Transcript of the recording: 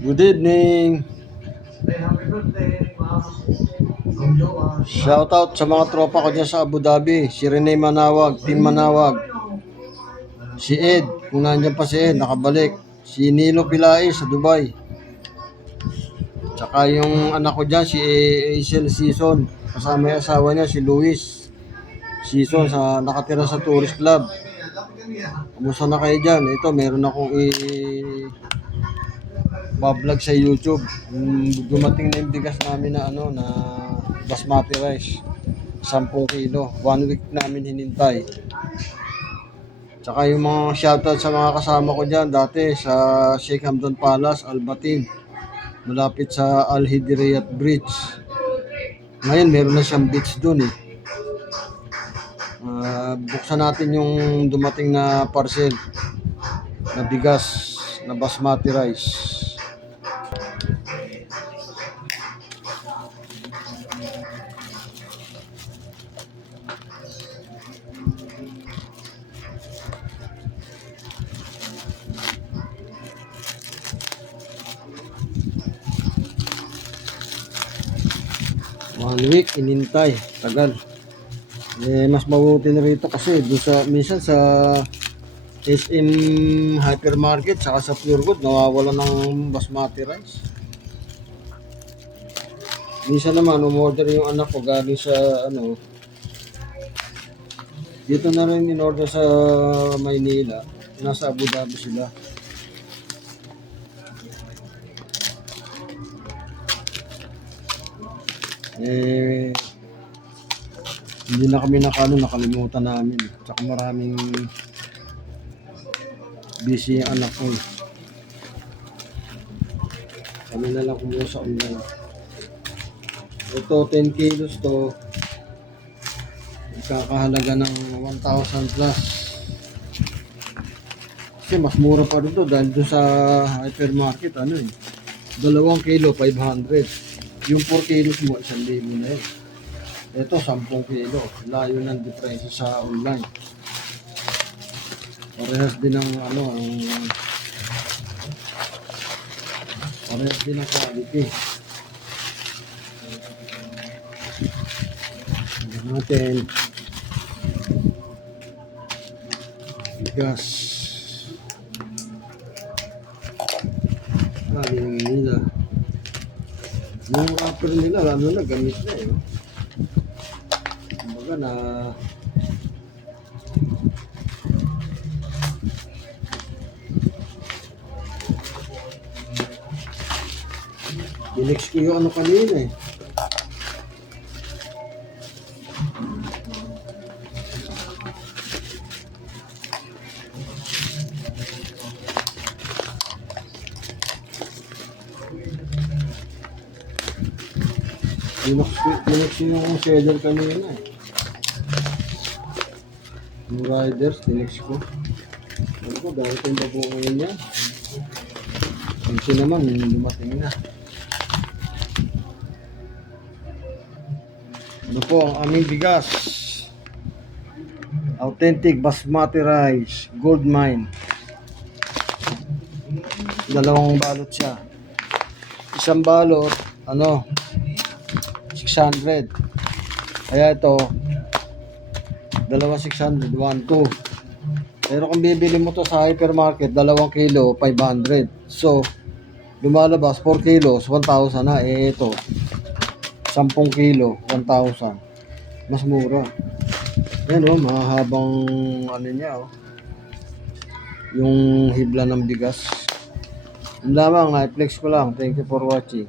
Good evening. Shoutout sa mga tropa ko dyan sa Abu Dhabi. Si Rene Manawag, Team Manawag. Si Ed, kung nandiyan pa si Ed, nakabalik. Si Nilo Pilay sa Dubai. Tsaka yung anak ko dyan, si Aisel Season. Kasama yung asawa niya, si Luis Season, nakatira sa Tourist Club. Kumusta na kayo dyan? Ito, meron akong bablog sa YouTube. Dumating na yung bigas namin na basmati rice. 10 kilo. 1 week namin hinintay. Tsaka yung mga shoutout sa mga kasama ko dyan dati sa Sheikh Hamdan Palace, Albatin. Malapit sa Al Hidriyat Bridge. Ngayon meron na siyang beach dun eh. Buksan natin yung dumating na parcel na bigas na basmati rice. One week inintay, tagal. Mas mabuti na rito kasi minsan sa SM hypermarket saka sa Pure Gold nawawala ng basmati rice. Minsan naman umorder yung anak ko galing sa dito na rin in-order sa Maynila. Nasa Abu Dhabi sila. Hindi na kami nakalimutan namin. Tsaka maraming busy yung anak ko. Kami na lang kumuha sa online. Ito 10 kilos to. Kakahalaga ng 1,000 plus. Kasi mas mura pa rin to dahil doon sa hypermarket 2 kilo 500. Yung 4 kilos mo 1,000 na yun. Ito 10 kilo. Layo ng diferensya sa online. Parehas din ng parehas din ng quality. Natin gas yung nila yung wrapper nila na gamit na kumbaga na binex ko yung kanina Pinex yung shader kanina yung riders, pinex ko. Ano ko, dahil itong bago ngayon niya. Kasi naman, dumating na. Ano po ang aming bigas? Authentic basmati rice, gold mine. 2 balot siya. Isang balot, 600. Kaya ito, 600, 1, 2. Pero kung bibili mo to sa hypermarket, 2 kilo, 500. So, lumalabas 4 kilos, 1,000 na. Ito, 10 kilo, 1,000. Mas mura. Ayan mahabang niya yung hibla ng bigas. Yun lamang, na-flex ko lang. Thank you for watching.